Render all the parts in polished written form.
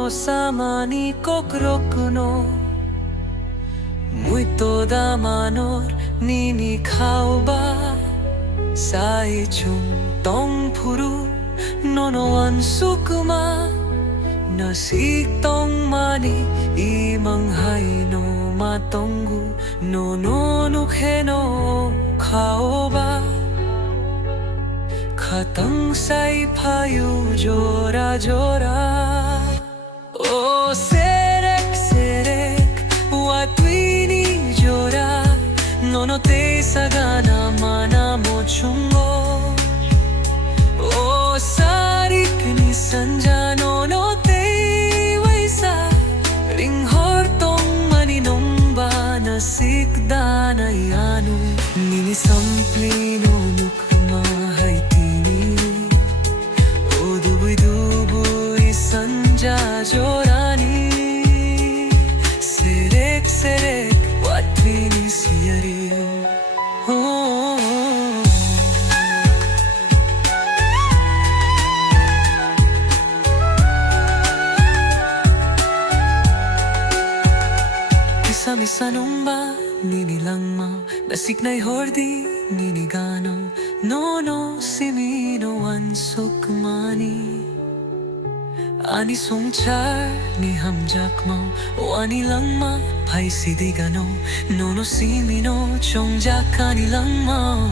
no samani kokrokuno muito da manor nini kauba sai chung tong puru nono an sukma nasik tong mani imang hai no matonggu no nukheno kauba khatang sai phayu jora jora o serek serek watwini jora nono te sagana mana mochungo o sarik ni sanja nono te waisa ring hortong mani nomba nasik dana yanu nini samplino nukma jorani serek serek watwini siyario Isa misa nomba nini langma nasik nay hordi nini gano no simino an sukmani Ani songchar ni hamjak mo Wani lang ma Pai sidi gano Nono simino Chongjak ani lang mo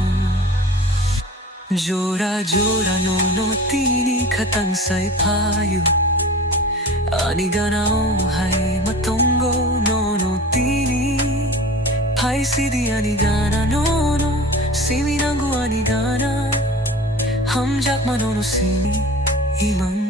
Jora jora nono tini Katang say payu Ani ganao Hai matongo Nono tini Pai sidi ani gana Nono Siminangu ani gana Hamjak ma nono simi Imang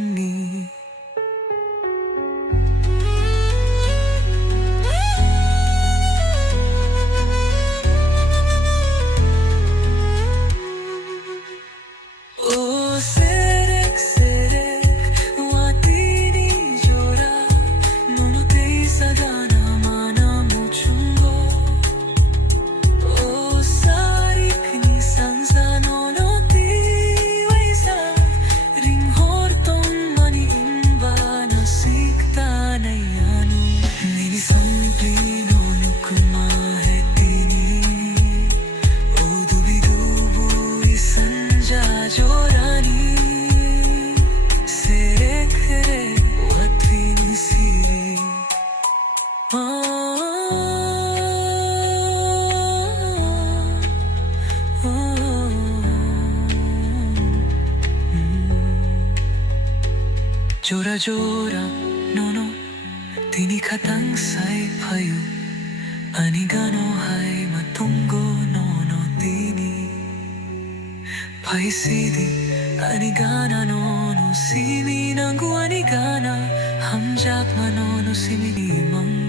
Jora jora nono tini katang say payu ani gano hai matungo nono tini pai sidi ani gana nono simi nangu ani gana hamjak manono simi mang